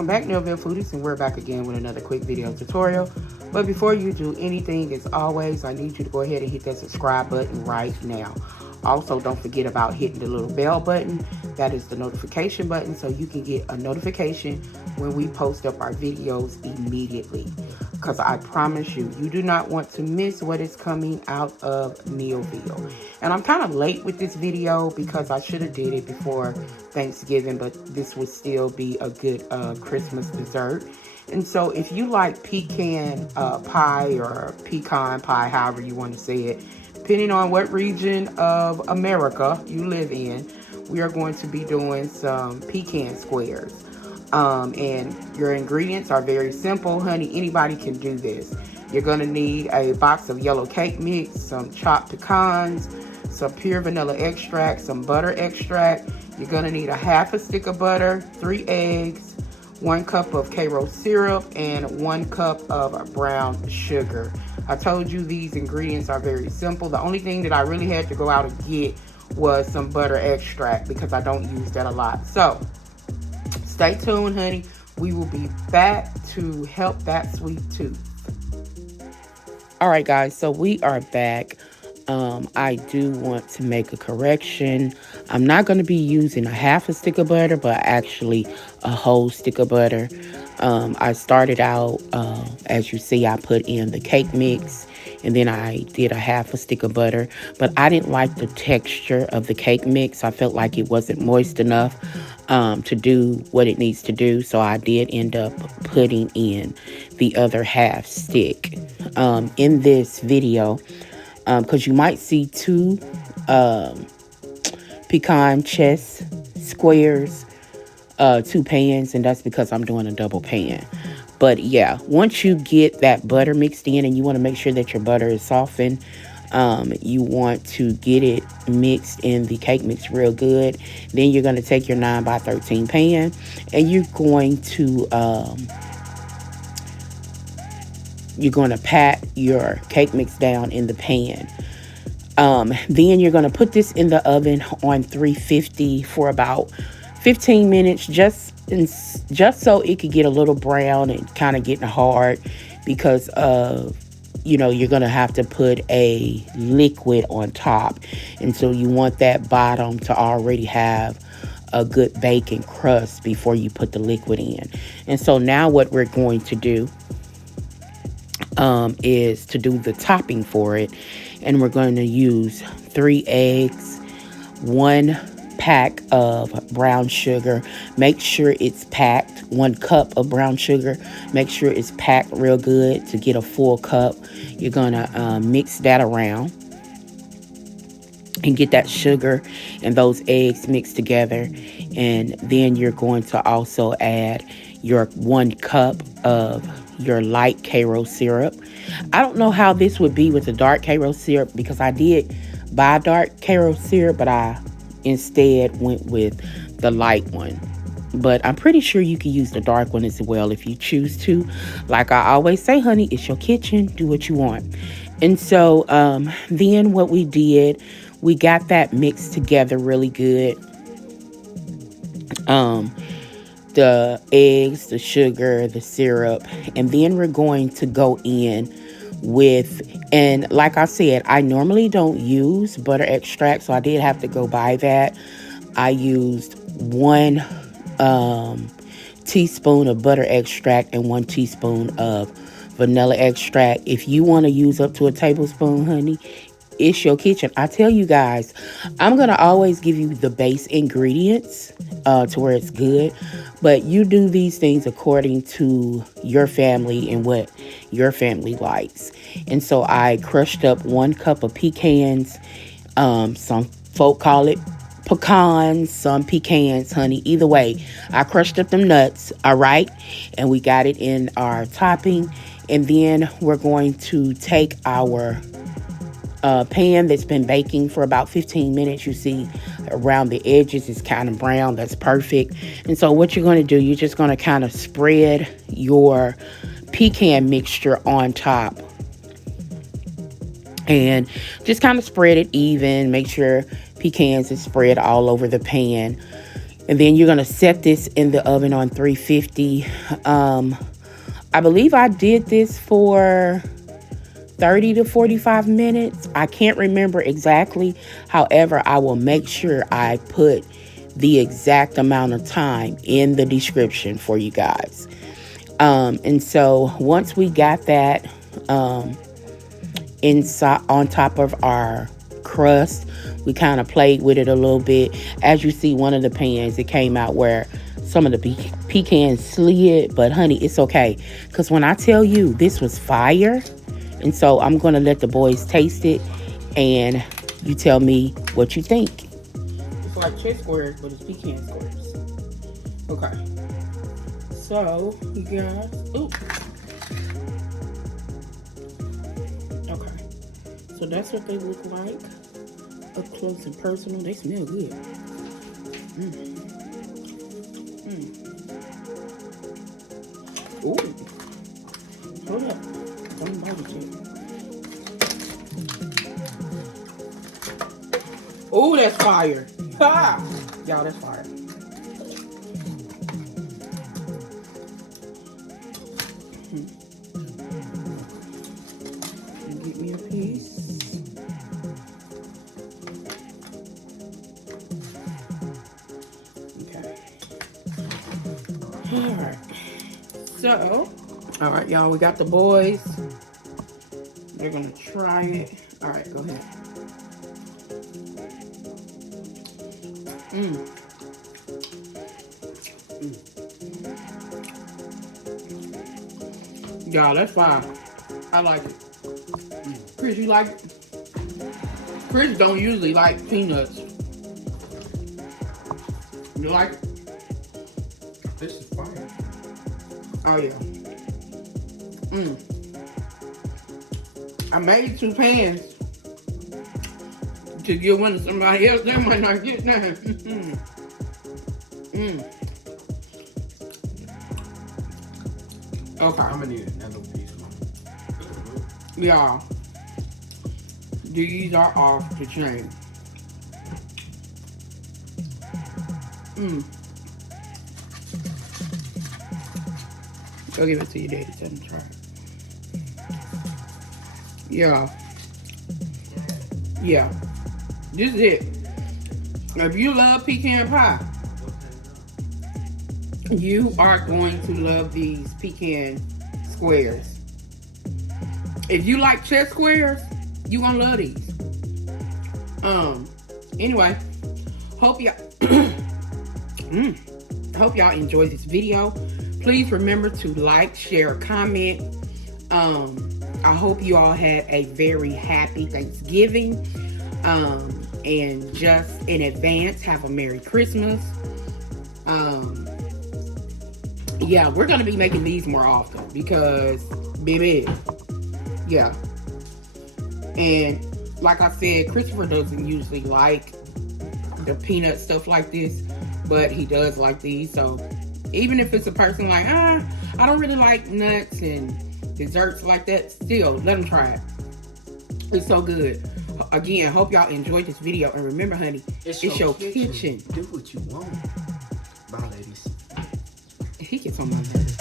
welcome back, Nealville Foodies, and we're back again with another quick video tutorial. But before you do anything, as always, I need you to go ahead and hit that subscribe button right now. Also, don't forget about hitting the little bell button. That is the notification button, so you can get a notification when we post up our videos immediately. Because I promise you, you do not want to miss what is coming out of Nealville. And I'm kind of late with this video because I should have did it before Thanksgiving, but this would still be a good Christmas dessert. And so if you like pecan pie or pecan pie, however you want to say it, depending on what region of America you live in, we are going to be doing some pecan squares. And your ingredients are very simple, honey. Anybody can do this. You're going to need a box of yellow cake mix, some chopped pecans, some pure vanilla extract, some butter extract. You're going to need a half a stick of butter, 3 eggs, 1 cup of Karo syrup, and 1 cup of brown sugar. I told you these ingredients are very simple. The only thing that I really had to go out and get was some butter extract because I don't use that a lot. So stay tuned, honey. We will be back to help that sweet tooth. All right, guys, so we are back. I do want to make a correction. I'm not going to be using a half a stick of butter, but actually a whole stick of butter. I started out, as you see, I put in the cake mix, and then I did a half a stick of butter. But I didn't like the texture of the cake mix. I felt like it wasn't moist enough to do what it needs to do. So I did end up putting in the other half stick in this video. Because you might see 2 Pecan Chess Squares, 2 pans, and that's because I'm doing a double pan. But yeah, once you get that butter mixed in, and you want to make sure that your butter is softened, you want to get it mixed in the cake mix real good. Then you're going to take your 9x13 pan, and you're going to pat your cake mix down in the pan. Then you're going to put this in the oven on 350 for about 15 minutes, just so it could get a little brown and kind of getting hard, because you're going to have to put a liquid on top. And so you want that bottom to already have a good bacon crust before you put the liquid in. And so now what we're going to do is to do the topping for it. And we're going to use 3 eggs, 1 pack of brown sugar. Make sure it's packed. 1 cup of brown sugar. Make sure it's packed real good to get a full cup. You're going to mix that around and get that sugar and those eggs mixed together. And then you're going to also add your 1 cup of your light Karo syrup. I don't know how this would be with the dark Karo syrup, because I did buy dark Karo syrup, but I instead went with the light one. But I'm pretty sure you can use the dark one as well if you choose to. Like I always say, honey, it's your kitchen. Do what you want. And so then what we did, we got that mixed together really good. The eggs, the sugar, the syrup, and then we're going to go in with, and like I said, I normally don't use butter extract, so I did have to go buy that. I used 1 teaspoon of butter extract and 1 teaspoon of vanilla extract. If you want to use up to a tablespoon, honey, it's your kitchen. I tell you guys, I'm going to always give you the base ingredients to where it's good. But you do these things according to your family and what your family likes. And so I crushed up 1 cup of pecans. Some folk call it pecans, some pecans, honey. Either way, I crushed up them nuts, all right? And we got it in our topping. And then we're going to take our pan that's been baking for about 15 minutes. You see around the edges is kind of brown. That's perfect. And so what you're going to do, you're just going to kind of spread your pecan mixture on top and just kind of spread it even. Make sure pecans is spread all over the pan. And then you're going to set this in the oven on 350. I believe I did this for 30 to 45 minutes. I can't remember exactly. However, I will make sure I put the exact amount of time in the description for you guys. And so once we got that inside on top of our crust, we kind of played with it a little bit. As you see, one of the pans, it came out where some of the pecans slid, but honey, it's okay, because when I tell you this was fire. And so I'm gonna let the boys taste it, and you tell me what you think. It's like chess squares, but it's pecan squares. Okay, so you guys, ooh, okay, so that's what they look like up close and personal. They smell good. Ooh, hold up, don't bite it yet. Oh, that's fire. Ha! Y'all, that's fire. Get me a piece. Okay. Alright. So, alright, y'all, we got the boys. They're gonna try it. Alright, go ahead. Y'all, that's fine. I like it. Chris, you like it? Chris don't usually like peanuts. You like it? This is fire. Oh, yeah. I made 2 pans to give one to somebody else. They might not get that. Okay. I'm gonna need another piece. Y'all, these are off the chain. Go give it to your daddy. Tell him to try it. Yeah. Yeah. This is it. If you love pecan pie, you are going to love these pecan squares. If you like chess squares, you're gonna love these. Anyway, hope y'all hope y'all enjoyed this video. Please remember to like, share, comment. I hope you all had a very happy Thanksgiving. And just in advance, have a Merry Christmas. Yeah, we're gonna be making these more often because, baby, yeah. And like I said, Christopher doesn't usually like the peanut stuff like this, but he does like these. So even if it's a person like, I don't really like nuts and desserts like that, still let them try it. It's so good. Again, hope y'all enjoyed this video, and remember, honey, it's your kitchen. Do what you want. Bye, ladies. He gets on my nerves.